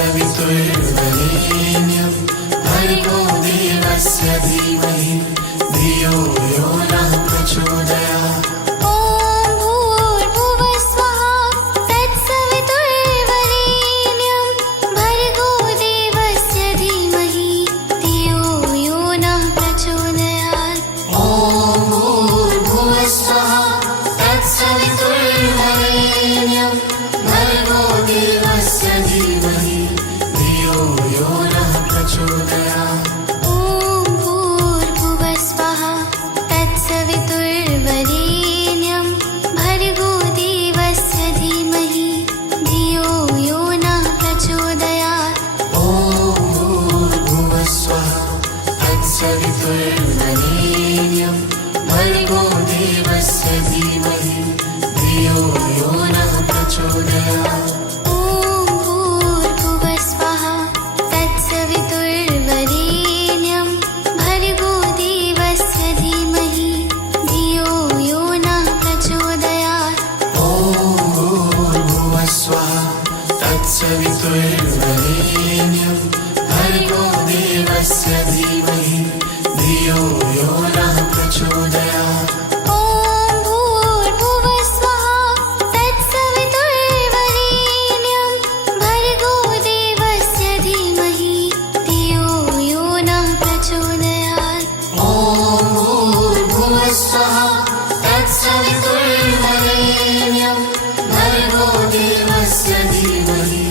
तत्सवितुर्वरेण्यं भर्गो देवस्य धीमहि धियो यो नः प्रचोदयात्। सवितुर्वरेण्यं भर्गो देवस्य धीमहि धियो यो नः प्रचोदयात्। ॐ भूर्भुवस्वः तत्सवितुर्वरेण्यं भर्गो देवस्य धीमहि धियो यो नः प्रचोदयात्। ॐ भूर्भुवस्वः तत्सवितुर्वरेण्यं भर्गो देवस्य धीमहि धियो यो नः प्रचोदयात्। ॐ भूर्भुवस्वः तत्सवितुर्वरेण्यं भर्गो देवस्य धीमहि धियो यो नः प्रचोदयात्। ॐ भूर्भुवस्वः तत्सवितुर्वरेण्यं भर्गो देवस्य धीमहि धियो यो नः प्रचोदयात्। तत्सवितुर्वरेण्यं भर्गो देवस्य धीमहि धियो यो नः प्रचोदयात्। ॐ भूर्भुवस्वः तत्सवितुर्वरेण्यं भर्गो देवस्य धीमहि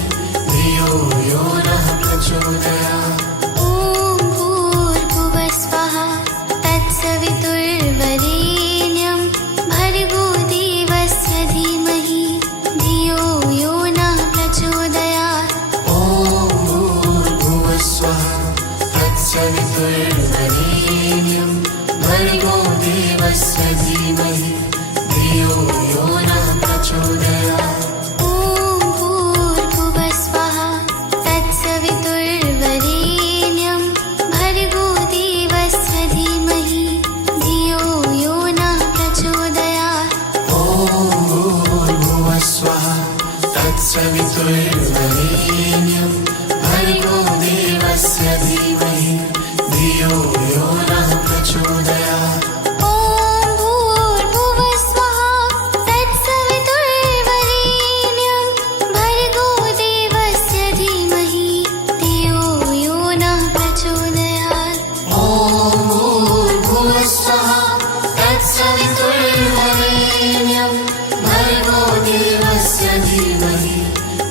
धियो यो नः प्रचोदयात्। ॐ भूर्भुवस्वः तत्सवितुर्वरेण्यं भर्गो देवस्य धीमहि धियो यो नः प्रचोदयात्। ॐ भूर्भुवस्वः तत्सवितुर्वरेण्यं भर्गो देवस्य धीमहि धियो यो नः प्रचोदयात्। ॐ भूर्भुवस्वः तत्सवितुर्वरेण्यं भर्गो देवस्य धीमहि धियो यो नः प्रचोदयात्। ॐ भूर्भुवस्वः तत्सवितुर्वरेण्यं भर्गो देवस्य धीमहि धियो यो नः प्रचोदयात्। ॐ भूर्भुवस्वः तत्सवितुर्वरेण्यं भर्गो देवस्य धीमहि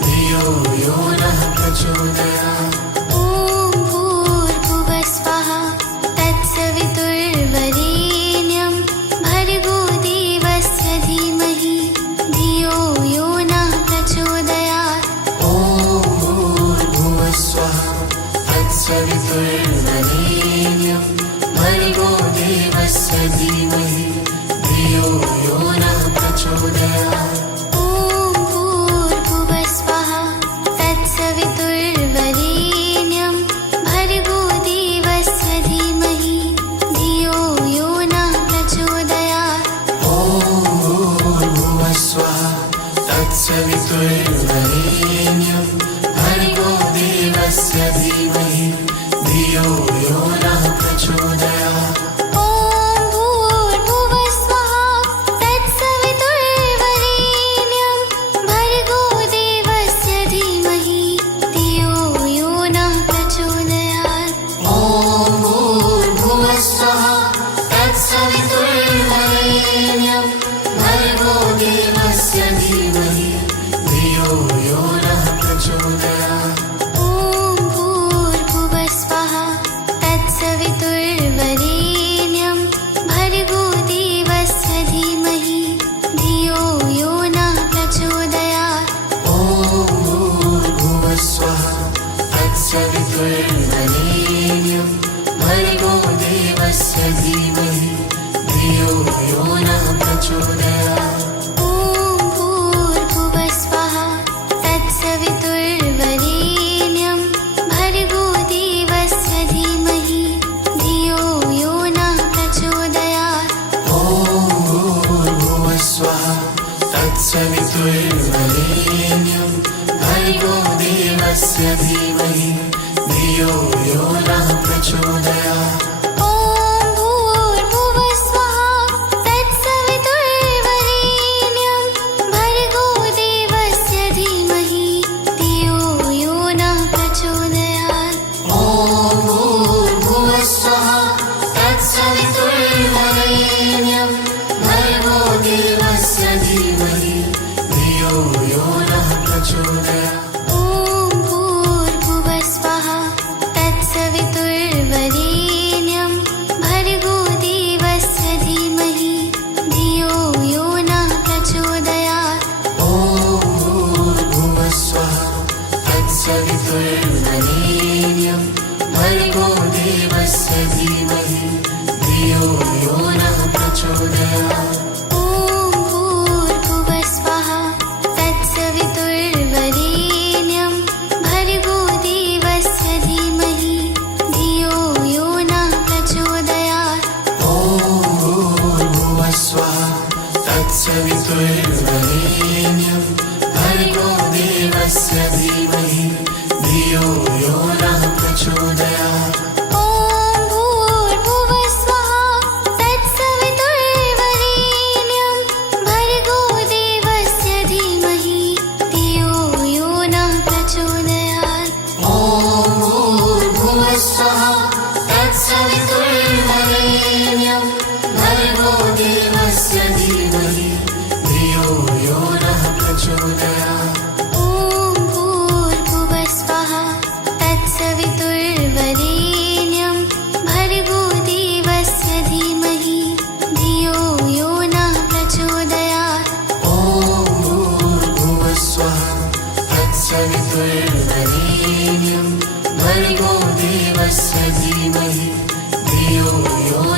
धियो यो नः प्रचोदयात्। ॐ भूर्भुवस्वः तत्सवितुर्वरेण्यं भर्गो देवस्य धीमहि धियो यो नः प्रचोदयात्। ॐ भूर्भुवस्वः तत्सवितुर्वरेण्यं भर्गो देवस्य धीमहि धियो यो नः प्रचोदयात्। ॐ भूर्भुवस्वः तत्सवितुर्वरेण्यं भर्गो देवस्य धीमहि धियो यो नः प्रचोदयात्। ॐ भूर्भुवस्वः तत्सवितुर्वरेण्यं भर्गो देवस्य धीमहि धियो यो नः प्रचोदयात्। ॐ भूर्भुवस्वः तत्सवितुर्वरेण्यं भर्गो देवस्य धीमहि धियो यो नः प्रचोदयात्। ॐ भूर्भुवस्वः तत्सवितुर्वरेण्यं भर्गो देवस्य धीमहि धियो यो नः प्रचोदयात्। ॐ भूर्भुवस्वः तत्सवितुर्वरेण्यं भर्गो देवस्य धीमहि धियो यो नः प्रचोदयात्। ॐ भूर्भुवस्वः तत्सवितुर्वरेण्यं भर्गो देवस्य धीमहि धियो यो नः प्रचोदयात्। ॐ भूर्भुवस्वः तत्सवितुर्वरेण्यं भर्गो देवस्य देवस्य धीमहि धियो यो नः प्रचोदयात्। ॐ भूर्भुवस्वः तत्सवितुर्वरेण्यं भर्गो देवस्य धीमहि धियो यो नः प्रचोदयात्। ॐ भूर्भुवस्वः तत्सवितुर्वरेण्यं भर्गो देवस्य धीमहि धियो यो नः प्रचोदयात्। ॐ भूर्भुवस्वः तत्सवितुर्वरेण्यं भर्गो देवस्य धीमहि धियो यो नः प्रचोदयात्। ॐ भूर्भुवस्वः तत्सवितुर्वरेण्यं भर्गो देवस्य धीमहि धियो यो नः प्रचोदयात्। ॐ भूर्भुवस्वः तत्सवितुर्वरेण्यं भर्गो देवस्य धीमहि धियो यो नः प्रचोदयात्। ॐ भूर्भुवस्वः तत्सवितुर्वरेण्यं भर्गो देवस्य धीमहि धियो यो नः प्रचोदयात्। ॐ भूर्भुवस्वः तत्सवितुर्वरेण्यं भर्गो देवस्य धीमहि धियो यो नः प्रचोदयात्। ॐ भूर्भुवस्वः तत्सवितुर्वरेण्यं भर्गो देवस्य धीमहि धियो यो नः प्रचोदयात्। ॐ भूर्भुवस्वः तत्सवितुर्वरेण्यं भर्गो देवस्य धीमहि धियो यो नः प्रचोदयात्। ॐ भूर्भुवस्वः तत्सवितुर्वरेण्यं भर्गो देवस्य धीमहि धियो यो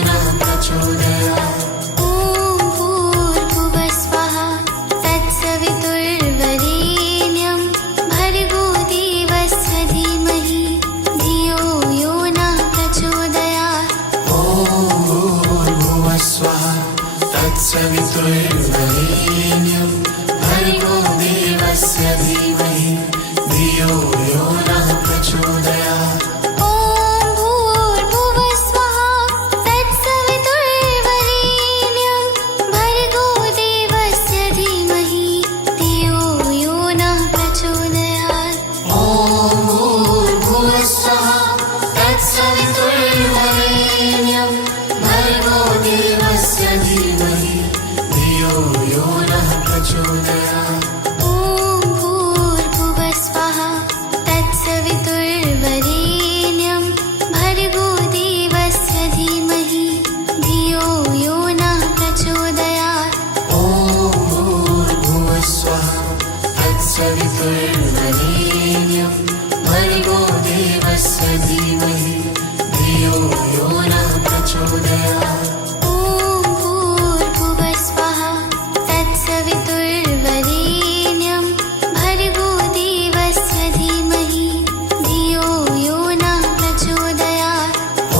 नः प्रचोदयात्। ॐ भूर्भुवस्वः तत्सवितुर्वरेण्यं भर्गो देवस्य धीमहि धियो यो नः प्रचोदयात्। ॐ भूर्भुवस्वः तत्सवितुर्वरेण्यं भर्गो देवस्य धीमहि धियो यो नः प्रचोदयात्। ॐ भूर्भुवस्वः तत्सवितुर्वरेण्यं भर्गो देवस्य धीमहि धियो यो नः प्रचोदयात्। ॐ भूर्भुवस्वः तत्सवितुर्वरेण्यं भर्गो देवस्य धीमहि धियो यो नः प्रचोदयात्। ॐ भूर्भुवस्वः तत्सवितुर्वरेण्यं भर्गो देवस्य धीमहि धियो यो नः प्रचोदयात्। ॐ भूर्भुवस्वः तत्सवितुर्वरेण्यं भर्गो देवस्य धीमहि धियो यो नः प्रचोदयात्। ॐ भूर्भुवस्वः तत्सवितुर्वरेण्यं भर्गो देवस्य धीमहि धियो यो नः प्रचोदयात्। ॐ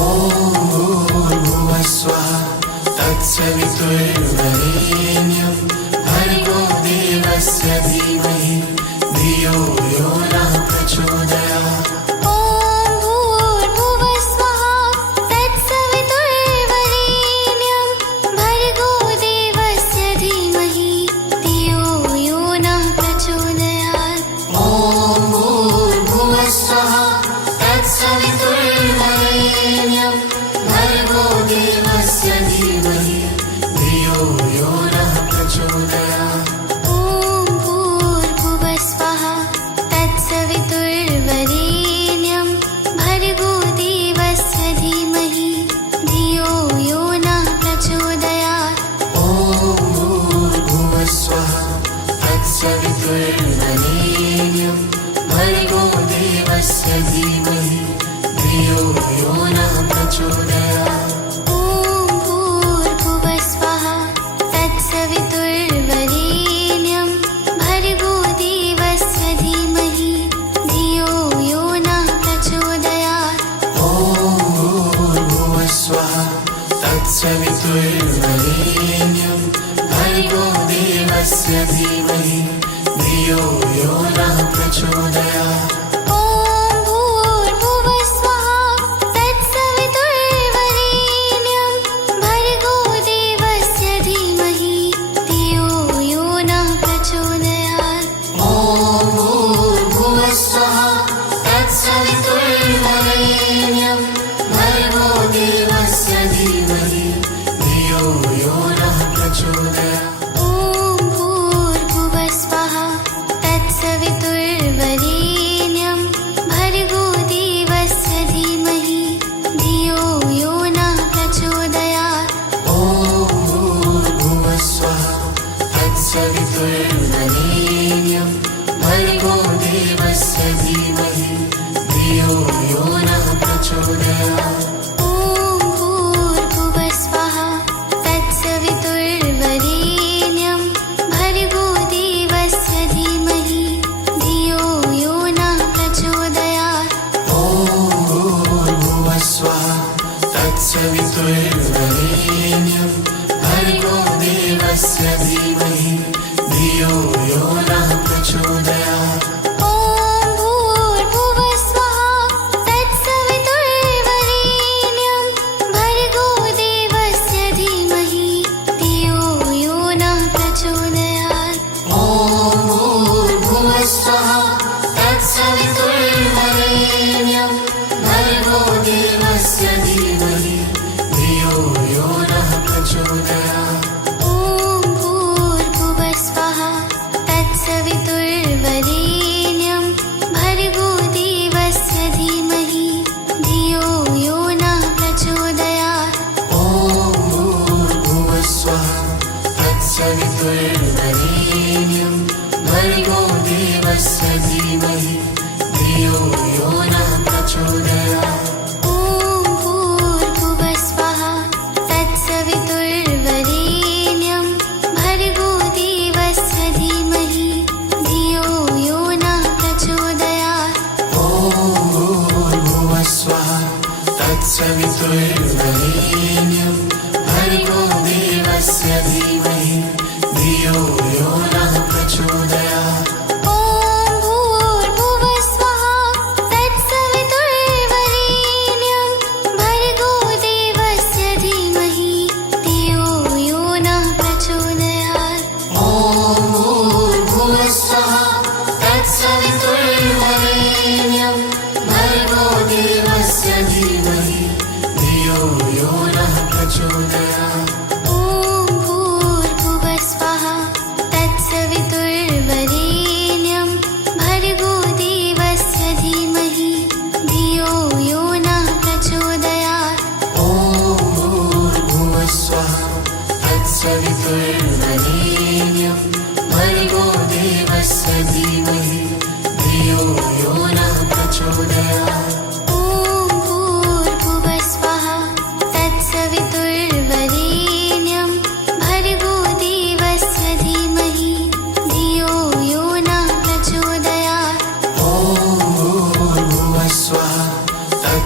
भूर्भुवस्वः तत्सवितुर्वरेण्यं भर्गो देवस्य धीमहि धियो यो नः प्रचोदयात्। ॐ भूर्भुवस्वः तत्सवितुर्वरेण्यं भर्गो देवस्य धीमहि धियो यो नः प्रचोदयात्। ॐ भूर्भुवस्वः तत्सवितुर्वरेण्यं भर्गो देवस्य धीमहि धियो यो नः प्रचोदयात्। ॐ भूर्भुवस्वः तत्सवितुर्वरेण्यं भर्गो देवस्य धीमहि धियो यो नः प्रचोदयात्। ॐ भूर्भुवस्वः तत्सवितुर्वरेण्यं भर्गो देवस्य धीमहि धियो यो नः प्रचोदयात्। ॐ भूर्भुवस्वः तत्सवितुर्वरेण्यं भर्गो देवस्य धीमहि धियो यो नः प्रचोदयात्। ॐ भूर्भुवस्वः तत्सवितुर्वरेण्यं भर्गो देवस्य धीमहि धियो यो नः प्रचोदयात्।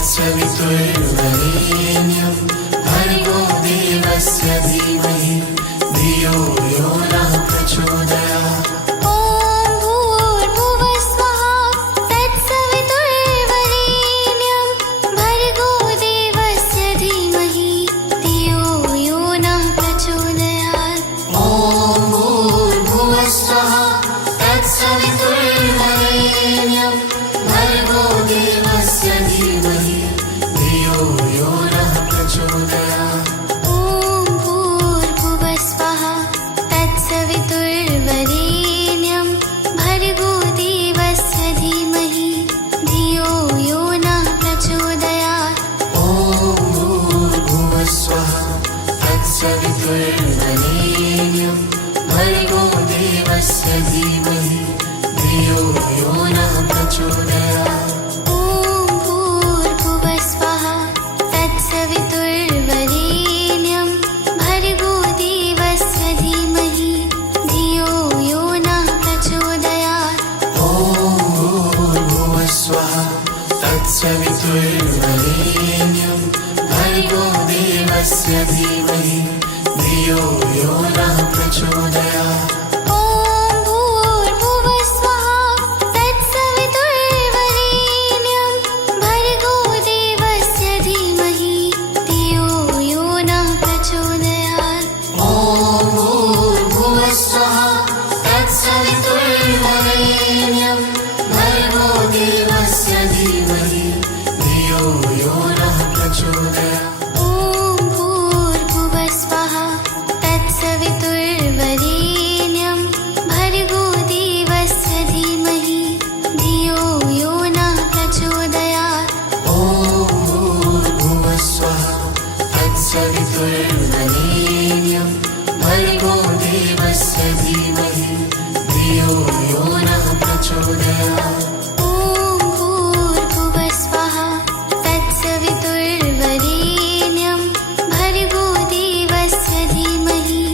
तत्सवितुर्वरेण्यं भर्गो देवस्य धीमहि धियो यो नः प्रचोदयात्। ॐ भूर्भुवः स्वः तत्सवितुर्वरेण्यं भर्गो देवस्य धीमहि धियो यो नः प्रचोदयात्। ॐ भूर्भुवः स्वः तत्सवितुर्वरेण्यं भर्गो देवस्य धीमहि धियो यो नः प्रचोदयात्। ॐ भूर्भुवः स्वः तत्सवितुर्वरेण्यं भर्गो देवस्य धीमहि धियो यो नः प्रचोदयात्। ॐ भूर्भुवः स्वः तत्सवितुर्वरेण्यं भर्गो देवस्य धीमहि धियो यो नः प्रचोदयात्। ॐ भूर्भुवः स्वः तत्सवितुर्वरेण्यं भर्गो देवस्य धीमहि धियो यो नः प्रचोदयात्। ॐ भूर्भुवः स्वः तत्सवितुर्वरेण्यं भर्गो देवस्य धीमहि धियो यो नः प्रचोदयात्। ॐ भूर्भुवः स्वः तत्सवितुर्वरेण्यं भर्गो देवस्य धीमहि धियो यो नः प्रचोदयात्। ॐ भूर्भुवः स्वः तत्सवितुर्वरेण्यं भर्गो देवस्य धीमहि धियो यो नः प्रचोदयात्। ॐ भूर्भुवः स्वः तत्सवितुर्वरेण्यं भर्गो देवस्य धीमहि धियो यो नः प्रचोदयात्। ॐ भूर्भुवः स्वः तत्सवितुर्वरेण्यं भर्गो देवस्य धीमहि धियो यो नः प्रचोदयात्। ॐ भूर्भुवः स्वः तत्सवितुर्वरेण्यं भर्गो देवस्य धीमहि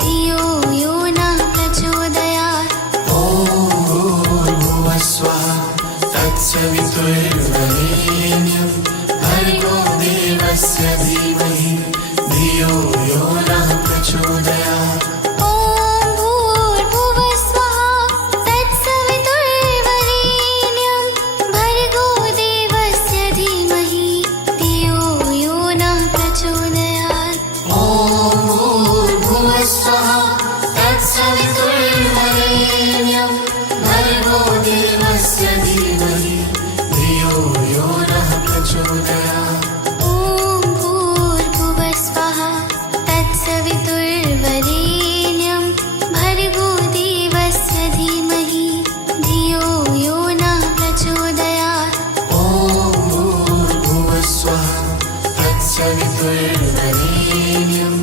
धियो यो नः प्रचोदयात्। ॐ भूर्भुवः स्वः तत्सवितुर्वरेण्यं भर्गो देवस्य धीमहि धियो यो नः प्रचोदयात्। ॐ भूर्भुवः स्वः तत्सवितुर्वरेण्यं भर्गो देवस्य धीमहि धियो यो नः प्रचोदयात्। ॐ भूर्भुवः स्वः तत्सवितुर्वरेण्यं भर्गो देवस्य धीमहि धियो यो नः प्रचोदयात्। ॐ भूर्भुवः स्वः तत्सवितुर्वरेण्यं भर्गो देवस्य धीमहि धियो यो नः प्रचोदयात्। ॐ भूर्भुवः स्वः तत्सवितुर्वरेण्यं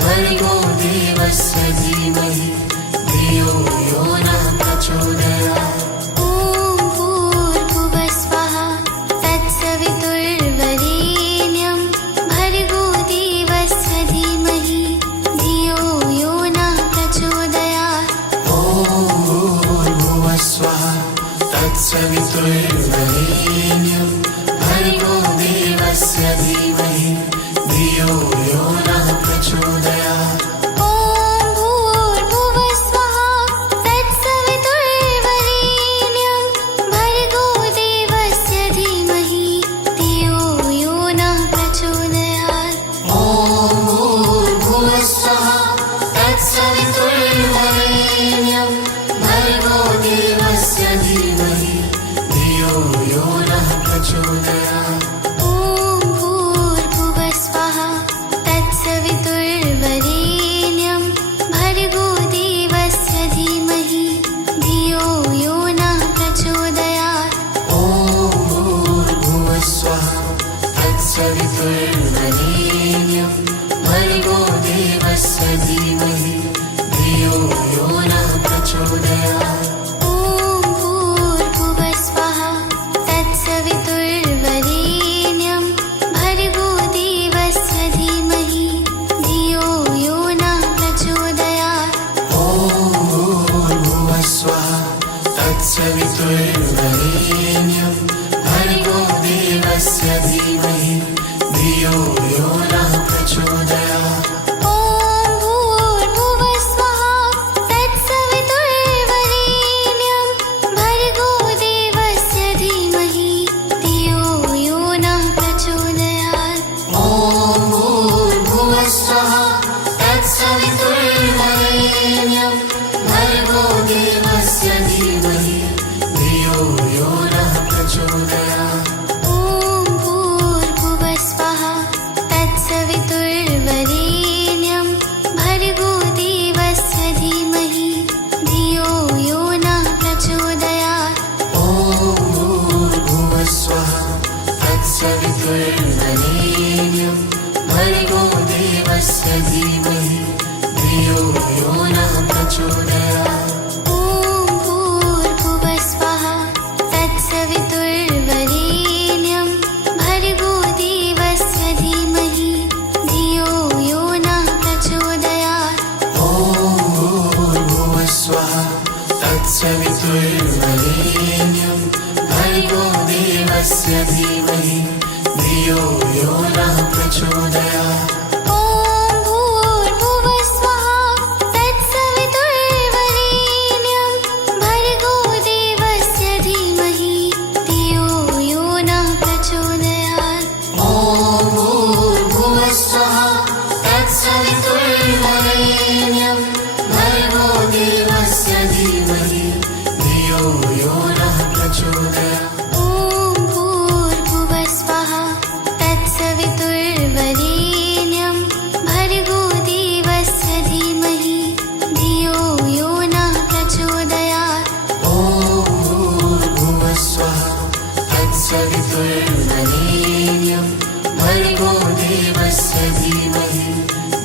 भर्गो देवस्य धीमहि धियो यो नः प्रचोदयात्। ॐ भूर्भुवः स्वः तत्सवितुर्वरेण्यं भर्गो देवस्य धीमहि धियो यो नः प्रचोदयात्। ॐ भूर्भुवः स्वः तत्सवितुर्वरेण्यं भर्गो देवस्य धीमहि धियो यो नः प्रचोदयात्। ॐ भूर्भुवः स्वः तत्सवितुर्वरेण्यं भर्गो देवस्य धीमहि धियो यो नः प्रचोदयात्। ॐ भूर्भुवः स्वः तत्सवितुर्वरेण्यं भर्गो देवस्य धीमहि धियो यो नः प्रचोदयात्। ॐ भूर्भुवः स्वः तत्सवितुर्वरेण्यं भर्गो देवस्य धीमहि धियो यो नः प्रचोदयात्। ॐ भूर्भुवः स्वः तत्सवितुर्वरेण्यं भर्गो देवस्य धीमहि धियो यो नः प्रचोदयात्। ॐ भूर्भुवः स्वः तत्सवितुर्वरेण्यं भर्गोदेवस्य धीमहि धियो यो नः प्रचोदयात्। ॐ भूर्भुवस्वः तत्सवितुर्वरेण्यं भर्गो देवस्य धीमहि धियो यो नः प्रचोदयात्। ॐ भूर्भुवस्वः तत्सवितुर्वरेण्यं भर्गो देवस्य धीमहि धियो यो नः प्रचोदयात्। ॐ भूर्भुवस्वः तत्सवितुर्वरेण्यं भर्गो देवस्य धीमहि धियो यो नः प्रचोदयात्। ॐ भूर्भुवस्वः तत्सवितुर्वरेण्यं भर्गो देवस्य धीमहि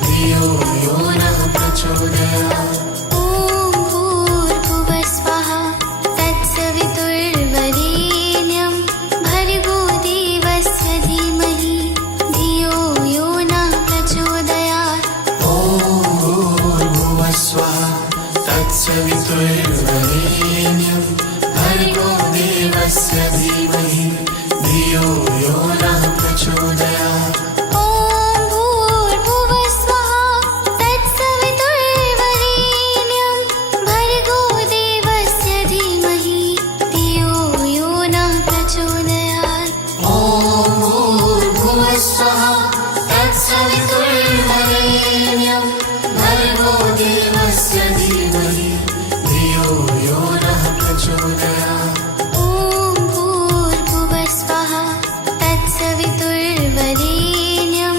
धियो यो नः प्रचोदयात्। ॐ भूर्भुवस्वः तत्सवितुर्वरेण्यं भर्गो देवस्य धीमहि धियो यो नः प्रचोदयात्। ॐ भूर्भुवस्वः तत्सवितुर्वरेण्यं भर्गो देवस्य धीमहि धियो यो नः प्रचोदयात्। ॐ भूर्भुवस्वः तत्सवितुर्वरेण्यं भर्गो देवस्य धीमहि धियो यो नः प्रचोदयात्। ॐ भूर्भुवस्वः तत्सवितुर्वरेण्यं भर्गो देवस्य धीमहि धियो यो नः प्रचोदयात्। ॐ भूर्भुवस्वः तत्सवितुर्वरेण्यं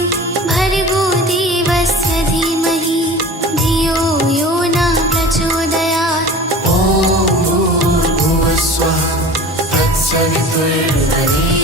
भर्गो देवस्य धीमहि धियो यो नः प्रचोदयात्। ॐ भूर्भुवस्वः तत्सवितुर्वरेण्यं